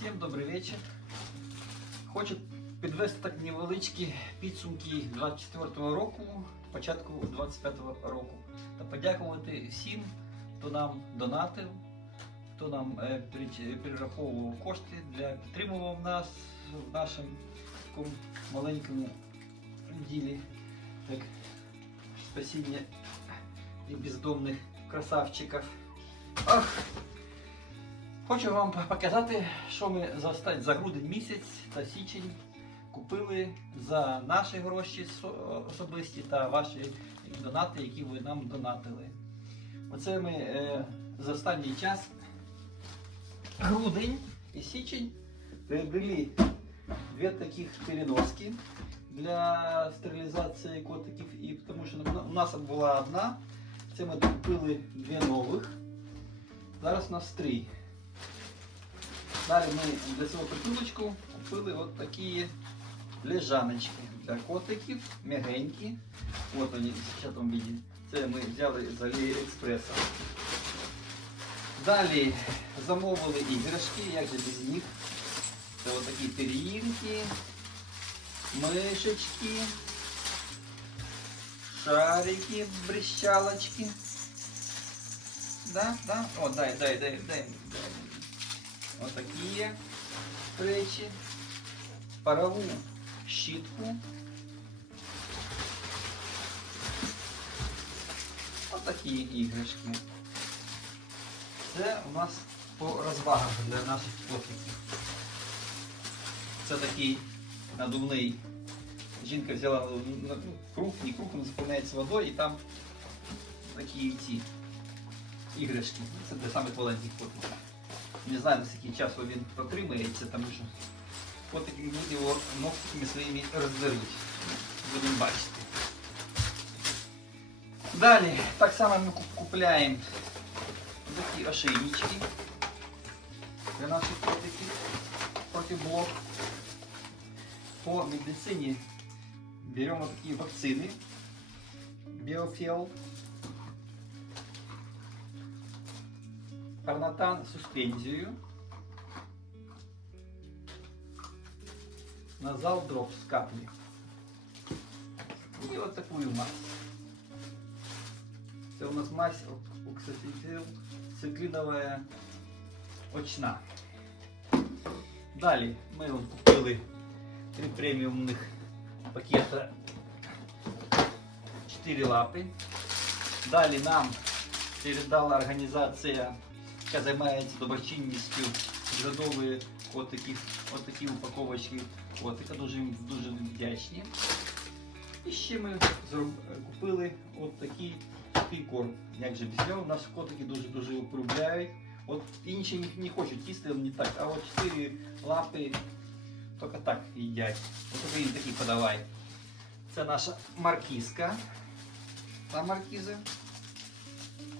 Всім добрий вечір. Хочу підвести так невеличкі підсумки 24-го року, початку 25-го року. Та подякувати всім, хто нам донатив, хто нам е, перераховував кошти для підтримував нас в нашому маленькому ділі. Так, спасіння і бездомних красавчиків. Ах! Хочу вам показати, що ми за, за грудень місяць та січень купили за наші гроші особисті та ваші донати, які ви нам донатили. Оце ми е, за останній час, грудень і січень, приобрели дві таких переноски для стерилізації котиків, і тому що у нас була одна. Це ми купили дві нових. Зараз у нас три. Далі ми для цього притулочку купили от такі лежаночки для котиків, м'ягенькі. От вони в чатому віді. Це ми взяли з Аліекспреса. Далі замовили іграшки, як же без них. Це от такі пір'їнки, мишечки, шарики, брещалочки. Да, да? О, дай, дай, дай, дай. дай. Вот такие речі. Парову щітку. Ось такі іграшки. Це у нас по розвагах для наших котиків. Це такий надувний. Жінка взяла ну, круг, не круг, він заповняється водою і там такі ці іграшки. Це для самих маленьких котиків. Не знаю, наскільки часу він протримається, тому що котики будуть його ногтиками своїми роздеруть. Будемо бачити. Далі, так само ми куп- купляємо такі ошейнички для наших котиків проти блок. По медицині беремо такі вакцини. Біофіл. Карнатан суспензію. Назал дроп с капли. И вот такую мазь. Это у нас мазь уксофитил циклиновая очна. Далі ми от купили три преміумних пакета 4 лапи. Далі нам передала організація, Яка займається доброчинністю котиків, от такі упаковочки котика, дуже, їм дуже вдячні. І ще ми купили от такий, корм. Як же без нього, наші котики дуже-дуже його. От інші не, хочуть їсти, не так, а от чотири лапи тільки так їдять. От він такий подавай. Це наша маркізка. Та маркіза.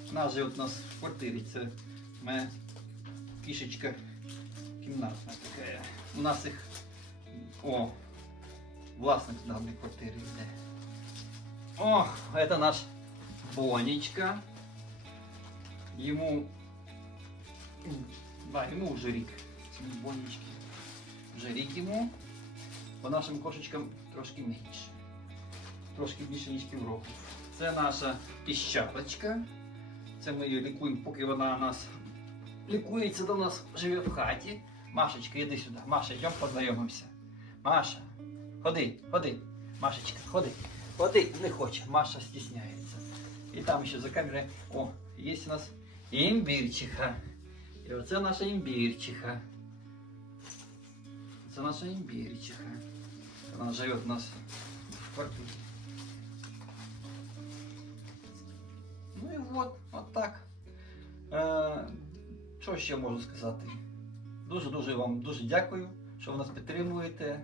Вона живе у нас в квартирі. Це моя кішечка кімнатна така. У нас їх. О! Власник з даної квартири йде. О, це наш Бонечка. Йому. Да, йому вже рік. Бонечки. Вже рік йому. По нашим кошечкам трошки менше. Трошки більше, ніж півроку. Це наша піщалочка. Це ми її лікуємо, поки вона у нас лікується, до нас живе в хаті. Машечка, іди сюди. Маша, йдемо познайомимося. Маша, ходи, ходи. Машечка, ходи. Ходи, не хоче. Маша стісняється. І там ще за камерою. О, є у нас імбірчиха. І оце наша імбірчиха. Це наша імбірчиха. Вона живе у нас в квартирі. Ну і от, от так. Що ще можу сказати? Дуже-дуже вам дуже дякую, що ви нас підтримуєте.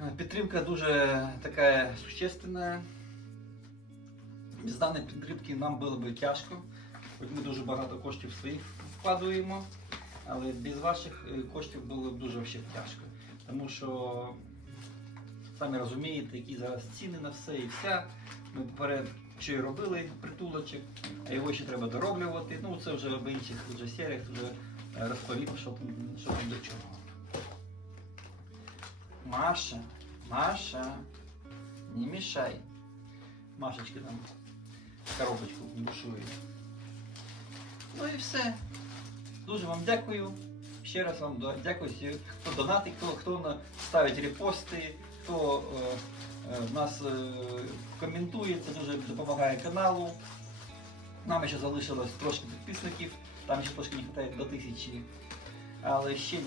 Е, Підтримка дуже така существенна. Без даної підтримки нам було б тяжко, хоч ми дуже багато коштів своїх вкладуємо, але без ваших е, коштів було б дуже тяжко. Тому що самі розумієте, які зараз ціни на все і вся. Ми поперед що й робили притулочок, а його ще треба дороблювати. Ну це вже в інших вже серіях, вже е, розповім, що що там до чого. Маша, Маша, не мешай. Машечка там коробочку бушує. Ну і все. Дуже вам дякую. Ще раз вам дякую, хто донатить, хто, хто ставить репости, хто е, е, нас е, коментує, це дуже допомагає каналу. Нам ще залишилось трошки підписників, там ще трошки не вистачає до тисячі. Але ще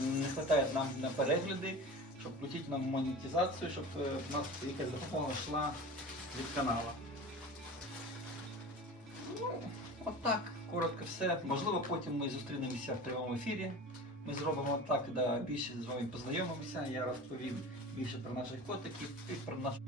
не вистачає нам на перегляди, щоб включити нам монетизацію, щоб е, в нас якась допомога йшла від каналу. Ну, от так, коротко все. Можливо, потім ми зустрінемося в прямому ефірі. Ми зробимо так, де більше з вами познайомимося. Я розповім більше про наших котиків і про нашу